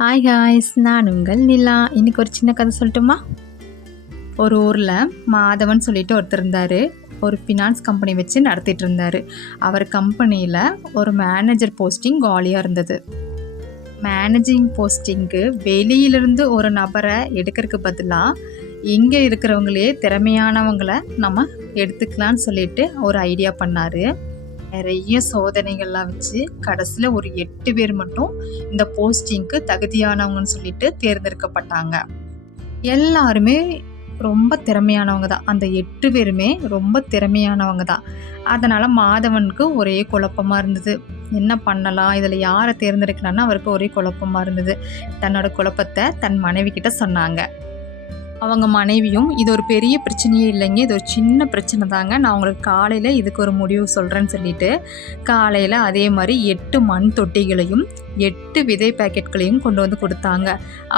Hi guys, நான் உங்கள் நிலா. இன்றைக்கி ஒரு சின்ன கதை சொல்லட்டுமா? ஒரு ஊரில் மாதவன் சொல்லிட்டு ஒருத்தர் இருந்தார். ஒரு ஃபினான்ஸ் கம்பெனி வச்சு நடத்திட்டு இருந்தார். அவர் கம்பெனியில் ஒரு மேனேஜர் போஸ்டிங் காலியாக இருந்தது. மேனேஜிங் போஸ்டிங்க்கு வெளியிலிருந்து ஒரு நபரை எடுக்கிறதுக்கு பதிலாக இங்கே இருக்கிறவங்களே திறமையானவங்களை நம்ம எடுத்துக்கலான்னு சொல்லிட்டு ஒரு ஐடியா பண்ணார். நிறைய சோதனைகள்லாம் வச்சு கடைசியில் ஒரு 8 பேர் மட்டும் இந்த போஸ்டிங்க்கு தகுதியானவங்கன்னு சொல்லிட்டு தேர்ந்தெடுக்கப்பட்டாங்க. எல்லாருமே ரொம்ப திறமையானவங்க தான். அந்த 8 பேருமே ரொம்ப திறமையானவங்க தான். அதனால் மாதவனுக்கு ஒரே குழப்பமாக இருந்தது. என்ன பண்ணலாம், இதில் யாரை தேர்ந்தெடுக்கலான்னு அவருக்கு ஒரே குழப்பமாக இருந்தது. தன்னோட குழப்பத்தை தன் மனைவி கிட்ட சொன்னாங்க. அவங்க மனைவியும், இது ஒரு பெரிய பிரச்சனையே இல்லைங்க, இது ஒரு சின்ன பிரச்சனை தாங்க, நான் உங்களுக்கு காலையில் இதுக்கு ஒரு முடிவு சொல்கிறேன்னு சொல்லிட்டு காலையில் அதே மாதிரி 8 மண் தொட்டிகளையும் 8 விதை பேக்கெட்களையும் கொண்டு வந்து கொடுத்தாங்க.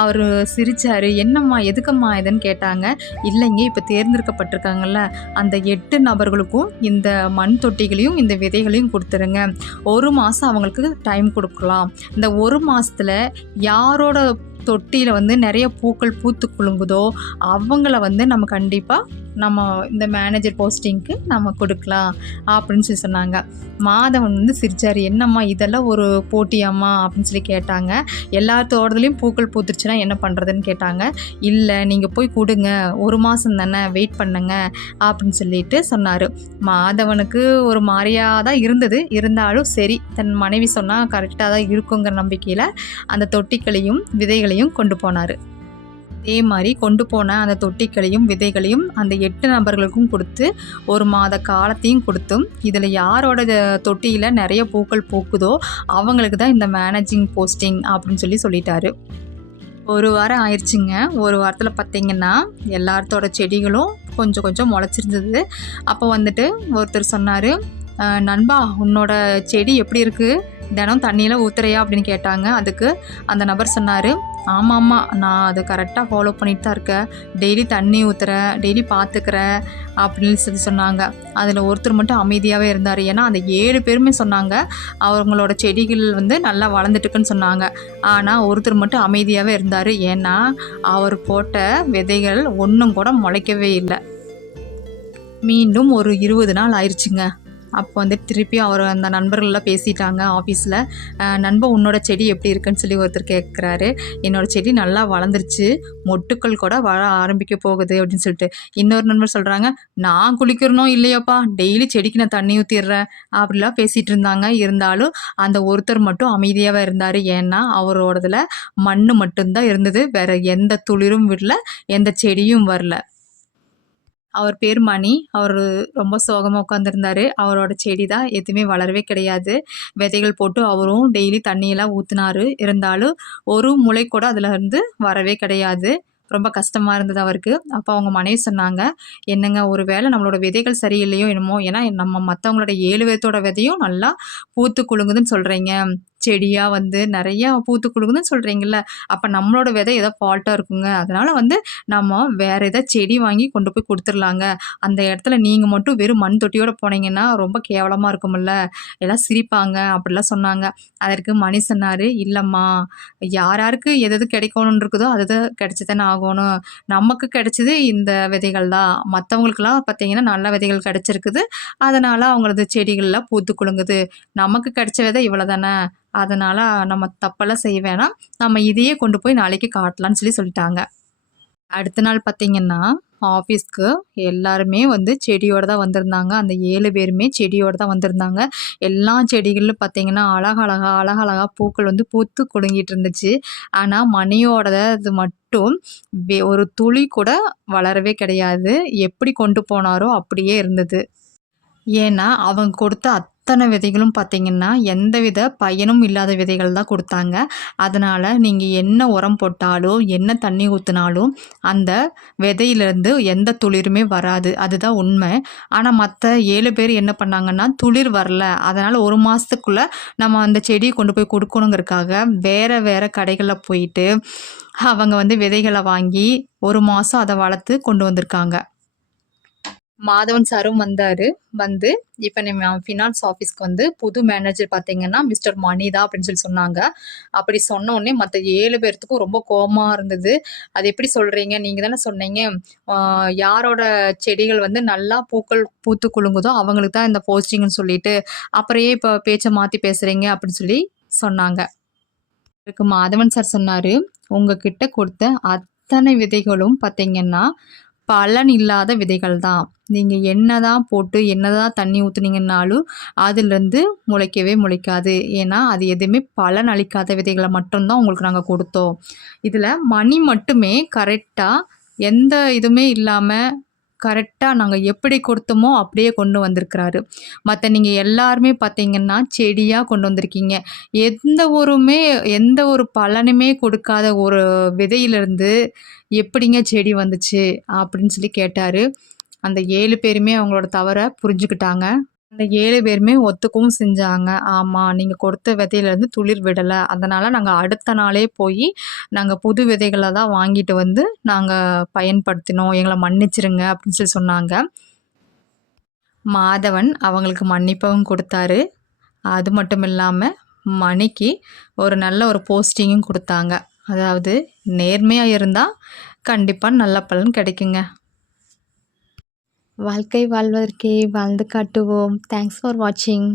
அவர் சிரித்தார். என்னம்மா, எதுக்கம்மா இதுன்னு கேட்டாங்க. இல்லைங்க, இப்போ தேர்ந்தெடுக்கப்பட்டிருக்காங்கல்ல அந்த 8 நபர்களுக்கும் இந்த மண் தொட்டிகளையும் இந்த விதைகளையும் கொடுத்துருங்க. 1 மாதம் அவங்களுக்கு டைம் கொடுக்கலாம். இந்த 1 மாதத்தில் யாரோட தொட்டியில் வந்து நிறைய பூக்கள் பூத்து குலுங்குதோ அவங்கள வந்து நம்ம கண்டிப்பாக நம்ம இந்த மேனேஜர் போஸ்டிங்க்கு நம்ம கொடுக்கலாம் அப்படின்னு சொல்லி சொன்னாங்க. மாதவன் வந்து சிரிச்சார். என்னம்மா, இதெல்லாம் ஒரு போட்டியாம்மா அப்படின்னு சொல்லி கேட்டாங்க. எல்லா தோட்டத்துலேயும் பூக்கள் பூத்துருச்சுன்னா என்ன பண்ணுறதுன்னு கேட்டாங்க. இல்லை, நீங்கள் போய் கொடுங்க, 1 மாதம் தானே, வெயிட் பண்ணுங்க அப்படின்னு சொல்லிட்டு சொன்னார். மாதவனுக்கு ஒரு மாதிரியாக தான் இருந்தது. இருந்தாலும் சரி, தன் மனைவி சொன்னால் கரெக்டாக தான் இருக்குங்கிற நம்பிக்கையில் அந்த தொட்டிகளையும் விதைகளையும் கொண்டு போனார். அதே மாதிரி கொண்டு போன அந்த தொட்டிகளையும் விதைகளையும் அந்த 8 நபர்களுக்கும் கொடுத்து 1 மாத காலத்தையும் கொடுத்தும், இதில் யாரோட தொட்டியில் நிறைய பூக்கள் பூக்குதோ அவங்களுக்கு தான் இந்த மேனேஜிங் போஸ்டிங் அப்படின்னு சொல்லிட்டாரு. 1 வாரம் ஆயிடுச்சுங்க. 1 வாரத்தில் பார்த்திங்கன்னா எல்லாத்தோட செடிகளும் கொஞ்சம் கொஞ்சம் முளைச்சிருந்தது. அப்போ வந்துட்டு ஒருத்தர் சொன்னார், நண்பா, உன்னோட செடி எப்படி இருக்குது, தினம் தண்ணியெல்லாம் ஊற்றுறையா அப்படின்னு கேட்டாங்க. அதுக்கு அந்த நபர் சொன்னார், ஆமாம்மா, நான் அதை கரெக்டாக ஃபாலோ பண்ணிட்டு தான் இருக்கேன், டெய்லி தண்ணி ஊற்றுறேன், டெய்லி பார்த்துக்கிறேன் அப்படின்னு சொன்னாங்க. அதில் ஒருத்தர் மட்டும் அமைதியாகவே இருந்தார். ஏன்னா அந்த 7 பேருமே சொன்னாங்க அவங்களோட செடிகள் வந்து நல்லா வளர்ந்துட்டுக்குன்னு சொன்னாங்க. ஆனால் ஒருத்தர் மட்டும் அமைதியாகவே இருந்தார். ஏன்னா அவர் போட்ட விதைகள் ஒன்றும் கூட முளைக்கவே இல்லை. மீண்டும் ஒரு 20 நாள் ஆயிடுச்சுங்க. அப்போ வந்து திருப்பி அவர் அந்த நண்பர்கள்லாம் பேசிட்டாங்க ஆஃபீஸில். நண்பன், உன்னோட செடி எப்படி இருக்குன்னு சொல்லி ஒருத்தர் கேட்குறாரு. என்னோடய செடி நல்லா வளர்ந்துருச்சு, மொட்டுக்கள் கூட வளர ஆரம்பிக்க போகுது அப்படின்னு சொல்லிட்டு. இன்னொரு நண்பர் சொல்கிறாங்க, நான் குளிக்கிறனோ இல்லையாப்பா, டெய்லி செடிக்கு நான் தண்ணி ஊற்றிடுறேன் அப்படிலாம் பேசிகிட்டு இருந்தாங்க. இருந்தாலும் அந்த ஒருத்தர் மட்டும் அமைதியாகவே இருந்தார். ஏன்னா அவரோடதில் மண் மட்டும்தான் இருந்தது, வேறு எந்த துளிரும் விடல, எந்த செடியும் வரல. அவர் பேர் மணி. அவர் ரொம்ப சோகமாக உட்காந்துருந்தார். அவரோட செடி தான் எதுவுமே வளரவே கிடையாது. விதைகள் போட்டு அவரும் டெய்லி தண்ணியெல்லாம் ஊற்றினார். இருந்தாலும் ஒரு முளை கூட அதில் இருந்து வரவே கிடையாது. ரொம்ப கஷ்டமாக இருந்தது அவருக்கு. அப்போ அவங்க மனைவி சொன்னாங்க, என்னங்க, ஒரு வேளை நம்மளோட விதைகள் சரியில்லையோ என்னமோ, ஏன்னா நம்ம மற்றவங்களோட 7 பேர்த்தோட விதையும் நல்லா பூத்து குலுங்குதுன்னு சொல்கிறீங்க, செடியாக வந்து நிறையா பூத்து குலுங்குதுன்னு சொல்கிறீங்கள, அப்போ நம்மளோட விதை ஏதோ ஃபால்ட்டாக இருக்குங்க. அதனால் வந்து நம்ம வேறு ஏதாவது செடி வாங்கி கொண்டு போய் கொடுத்துர்லாங்க. அந்த இடத்துல நீங்கள் மட்டும் வெறும் மண் தொட்டியோடு போனீங்கன்னா ரொம்ப கேவலமாக இருக்குமில்ல, எல்லாம் சிரிப்பாங்க அப்படிலாம் சொன்னாங்க. அதற்கு மணி சொன்னார், இல்லைம்மா, யார் யாருக்கு எது கிடைக்கணும்னு இருக்குதோ அது கிடைச்சி தானே ஆகணும். நமக்கு கிடைச்சது இந்த விதைகள் தான், மற்றவங்களுக்கெல்லாம் பார்த்தீங்கன்னா நல்ல விதைகள் கிடைச்சிருக்குது, அதனால் அவங்களது செடிகள்லாம் பூத்து குலுங்குது. நமக்கு கிடைச்ச விதை இவ்வளோ தானே, அதனால் நம்ம தப்பெல்லாம் செய்ய வேணாம், நம்ம இதையே கொண்டு போய் நாளைக்கு காட்டலான்னு சொல்லிட்டாங்க. அடுத்த நாள் பார்த்திங்கன்னா ஆஃபீஸ்க்கு எல்லாருமே வந்து செடியோடு தான் வந்திருந்தாங்க. அந்த 7 பேருமே செடியோடு தான் வந்திருந்தாங்க. எல்லா செடிகளிலும் பார்த்திங்கன்னா அழகழகா பூக்கள் வந்து பூத்து குலுங்கிட்டு இருந்துச்சு. ஆனால் மணியோடது அது மட்டும் ஒரு துளி கூட வளரவே கிடையாது. எப்படி கொண்டு போனாரோ அப்படியே இருந்தது. ஏன்னா அவங்க கொடுத்த அத்தனை விதைகளும் பார்த்திங்கன்னா எந்தவித பயனும் இல்லாத விதைகள் தான் கொடுத்தாங்க. அதனால் நீங்கள் என்ன உரம் போட்டாலும் என்ன தண்ணி ஊற்றினாலும் அந்த விதையிலேருந்து எந்த துளிருமே வராது, அதுதான் உண்மை. ஆனால் மற்ற 7 பேர் என்ன பண்ணாங்கன்னா, துளிர் வரல, அதனால் 1 மாதத்துக்குள்ளே நம்ம அந்த செடியை கொண்டு போய் கொடுக்கணுங்கிறதுக்காக வேறு கடைகளில் போயிட்டு அவங்க வந்து விதைகளை வாங்கி 1 மாதம் அதை வளர்த்து கொண்டு வந்திருக்காங்க. மாதவன் சாரும் வந்தாரு. வந்து இப்ப நம்ம ஃபினான்ஸ் ஆஃபீஸ்க்கு வந்து புது மேனேஜர் பார்த்தீங்கன்னா, மிஸ்டர் மணி தான் அப்படின்னு சொன்னாங்க. அப்படி சொன்ன உடனே மத்த 7 பேர்த்துக்கும் ரொம்ப கோவமா இருந்தது. "அது எப்படி சொல்றீங்க? நீங்க தானே சொன்னீங்க, ஆ யாரோட செடிகள் வந்து நல்லா பூக்கள் பூத்து குலுங்குதோ, அவங்களுக்கு தான் இந்த போஸ்டிங்ன்னு சொல்லிட்டு, அப்புறம் ஏன் இப்ப பேச்ச மாத்தி பேசுறீங்க?" அப்படின்னு சொல்லி சொன்னாங்க. அதுக்கு மாதவன் சார் சொன்னாரு, "உங்ககிட்ட கொடுத்த அத்தனை விதைகளும் பார்த்தீங்கன்னா, பலன் இல்லாத விதைகள் தான். நீங்க என்னதான் போட்டு, என்னதான் தண்ணி ஊத்துனீங்கன்னாலும், அதிலிருந்து முளைக்கவே முளைக்காது. ஏன்னா, அது எதுவுமே பலன் அளிக்காத விதைகள மட்டும் தான் உங்களுக்கு நாங்க குடுத்தோம். இதுல மணி மட்டுமே கரெக்ட்டா எந்த இதுவுமே இல்லாம, கரெக்ட்டா நாங்க எப்படி கொடுத்தோமோ, அப்படியே கொண்டு வந்திருக்கிறாரு. மத்த நீங்க எல்லாருமே பார்த்தீங்கன்னா, செடியா கொண்டு வந்திருக்கீங்க. எந்த ஒரு பலனுமே கொடுக்காத ஒரு விதையிலிருந்து எப்படிங்க செடி வந்துச்சு?" அப்படின்னு சொல்லி கேட்டாரு. அந்த 7 பேருமே அவங்களோட தவற புரிஞ்சுக்கிட்டாங்க. அந்த 7 பேருமே ஒத்துக்கவும் செஞ்சாங்க. "ஆமா, நீங்க கொடுத்த விதையிலேருந்து துளிர் விடல. அதனால நாங்க அடுத்த நாளே போயி, நாங்க புது விதைகள தான் வாங்கிட்டு வந்து நாங்க பயன்படுத்தினோம். எங்கள மன்னிச்சிருங்க." அப்படின்னு சொல்லி சொன்னாங்க. மாதவன் அவங்களுக்கு மன்னிப்பவும் குடுத்தாரு. அது மட்டும் இல்லாம, மணிக்கு ஒரு நல்ல ஒரு போஸ்டிங்கும் குடுத்தாங்க. அதாவது நேர்மையா இருந்தா, கண்டிப்பா நல்ல பலன் கிடைக்குங்க. வாழ்க்கை வாழ்வதற்கே வாழ்ந்து காட்டுவோம். தேங்க்ஸ் ஃபார் வாட்சிங்.